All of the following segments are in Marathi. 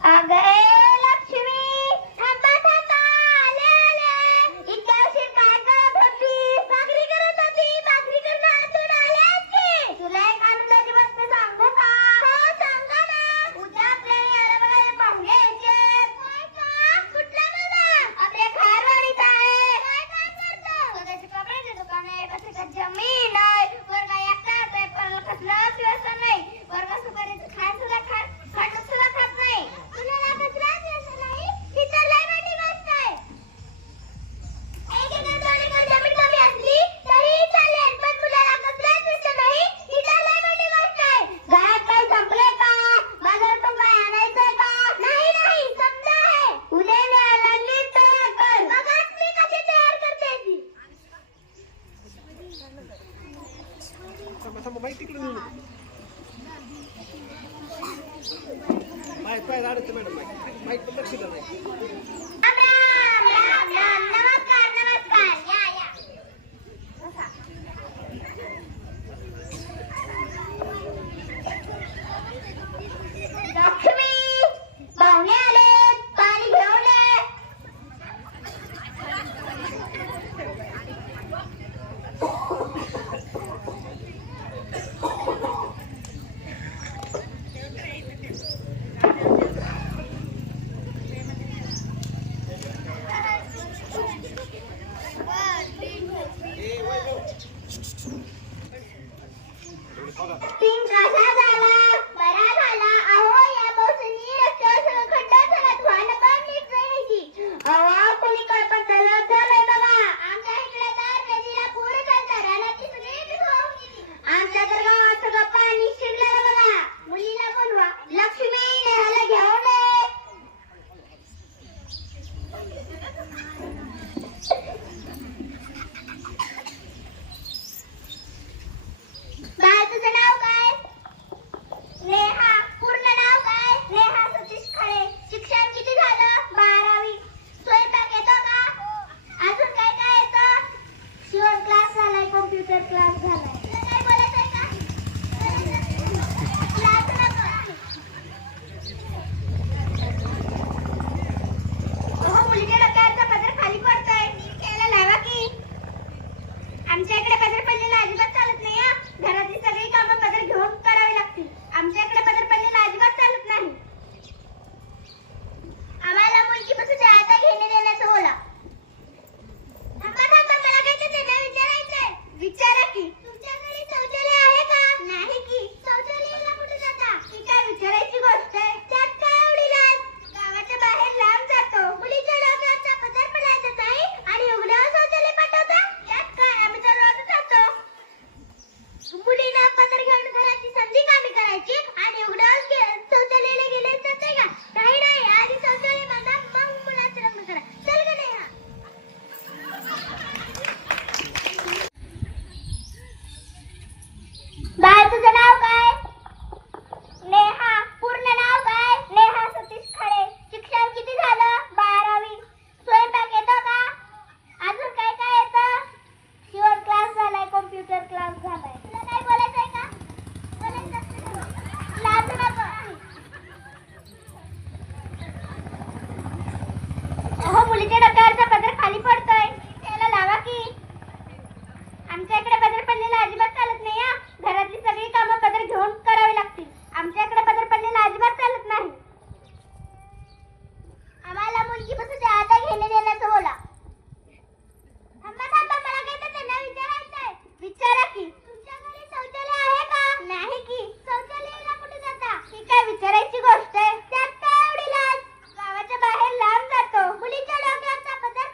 अगं लक्ष्मी, थांबा थांबा, आले आले. इतक्या उशीर काय करत होती? भाकरी करत होती. भाकरी करून आतून आल्यास की? तुला एक आनंदाची गोष्ट सांगू का? हो सांगा ना. उद्या आपल्याला याला बघायला पाहुणे यायचे. होय का? कुठला मुलगा? आपल्या खारवाडीचा आहे. काय काम करतो? स्वतःची कपड्याचे दुकान आहे. कसं जमीन आहे. वर्ग एकटाच आहे, पण कसलाच व्यसन नाही. वर्ग सुपारीचं खात सुद्धा खात सुद्धा खात नाही. तुला कसलाच व्यसन नाही. ही तर लय मोठी गोष्ट आहे. एकेका दोन्हीकडे जमीन कमी असली तरीही चालेल, पण मुलाला कसलाच व्यसन नाही. ही तर लय मोठी गोष्ट आहे. घरात काही संपलंय का? बाजारातून काय आणायचंय का? नाही नाही, समजा आहे. उद्या न्यायला नीट तयार कर. बघाच मी कशी तयार करते ती. बाईक तिकडे पाय अडकते मॅडम, बाईक पण लक्ष द्या. राम राम राम, नमस्कार नमस्कार, या या बसा. लक्ष्मी, पाहुणे आले, पाणी घेऊन ये. पिंक कसा झाला? बरा झाला. अहो या पावसाने रस्त्यावर सगळं खड्डा झाला. वाहनं पण नीट नाही. अहो कोणीकडे पण तलाव झालाय बघा. आमच्या इकडे तर नदीला पूर चालतं. रानातली सगळी पीक वाहून गेली. आमच्या तर गावात सगळं पाणी शिरलं बघा. मुलीला बोलवा. लक्ष्मी, नेहाला घेऊन ये. बाळ तुझं नाव काय? नेहा. पूर्ण नाव काय? नेहा सतीश खळे. शिक्षण किती झालं? 12वी. स्वयंपाक येतो का? अजून काय काय येतं? शिवण क्लास झालाय, कॉम्प्युटर क्लास झालाय. तुला काय बोलायचंय का? क्लास नको. अहो मुलीच्या डोक्यावरचा पदर खाली पडतोय. नीट घ्यायला लावा की. आमच्या इकडे पदर पडलेला अजिबात चालत नाही. घरातली सगळी कामं पदर घेऊन करावी लागतील. आमच्या इकडे पदर पडलेला अजिबात चालत नाही. आम्हाला मुलगी पासून आता घेणे देण्याचं बोला. थांबा थांबा, मला काय त्यांना विचारायचंय. विचारा की. तुमच्याकडे शौचालय आहे का? नाही की. शौचालयाला कुठे जाता? ही काय विचारायची गोष्ट आहे? त्यात काय एवढी लाज? गावाच्या बाहेर लांब जातो. मुलीच्या डोक्यावरचा पदर पडायचा नाही आणि उघड्यावर शौचालय पाठवता? त्यात काय, आम्ही तर रोजच जातो. मुलीला पदर घेऊन घराची संधी कामी करायची आणि उघड्यावर शौचालयाला गेले जाते का? नाही नाही, आधी शौचालय बांधा, मग मुलाचं लग्न करा. चल ग नेहा. बाळ तुझं नाव काय? नेहा. पूर्ण नाव काय? नेहा सतीश खळे. शिक्षण किती झालं? 12वी. स्वयंपाक येतो का? अजून काय काय येतं? शिवण क्लास झालाय, कॉम्प्युटर क्लास झालाय. तुला काय बोलायचंय का? लाज नको. अहो मुलीच्या डोक्यावरचा पदर खाली पडतोय. त्याला लावा की. आमच्या इकडे पदर पडलेला अजिबात चालत नाही. घरातली सगळी कामं पदर घेऊन करावी लागतील. आमच्या इकडे पदर पडलेला अजिबात चालत नाही. आम्हाला मुलगी पासून आता घेणे देण्याचं बोला. थांबा थांबा, मला काय त्यांना विचारायचंय. विचारा की. तुमच्याकडे शौचालय आहे का? नाही की. शौचालयाला कुठे जाता? ही काय विचारायची गोष्ट आहे? त्यात काय एवढी लाज? गावाच्या बाहेर लांब जातो. मुलीच्या डोक्यावरचा पदर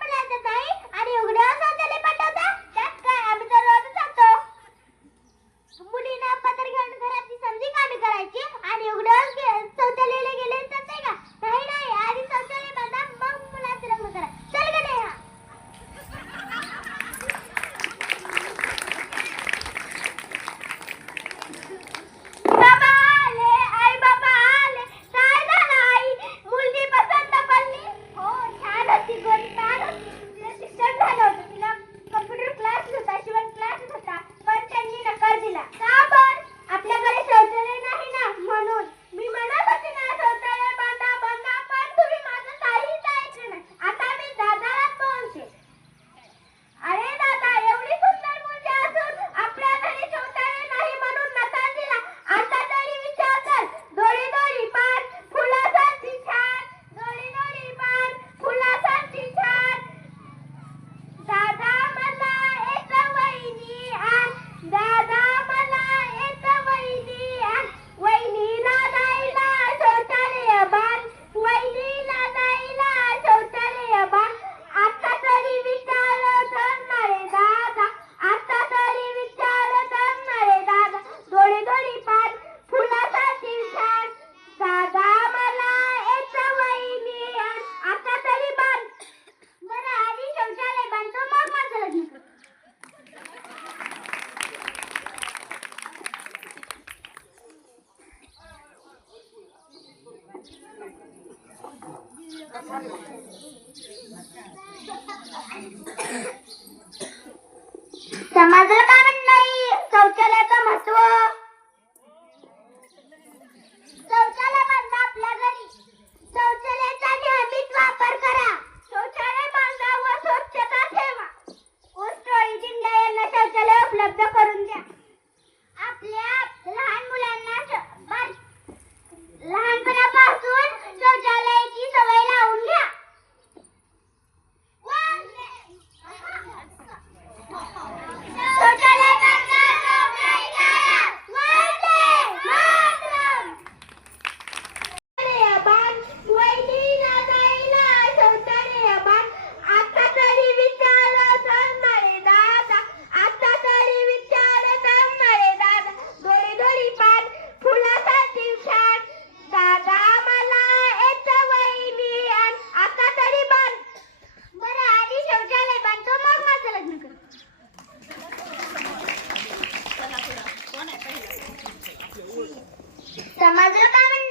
समाजाला काय म्हणणं आहे शौचालयाचं महत्व? शौचालय बांधा आपल्या घरी. शौचालयाचा नियमित वापर करा. शौचालय बांधा व स्वच्छता ठेवा. ऊस टोळी दिंड्या यांना शौचालय उपलब्ध करून द्या. आपल्या लहान मुलांना लहानपणापासून शौचालयाची सवय लावून घ्या. शौचालय बांधा, शौचालय करा. वंदे मातरम. शौचालय बांध, वहिनीला जायला शौचालय बांध. आता तरी विचारत असणारे दादा, आता तरी विचारत असणारे दादा. डोळी डोळी पान फुलासाठी छान. दादा मला येतं वहिनी आण. आता तरी बांध. बरं आधी शौचालय बांधतो मग माझं लग्न कर. समाजाला काय म्हणणं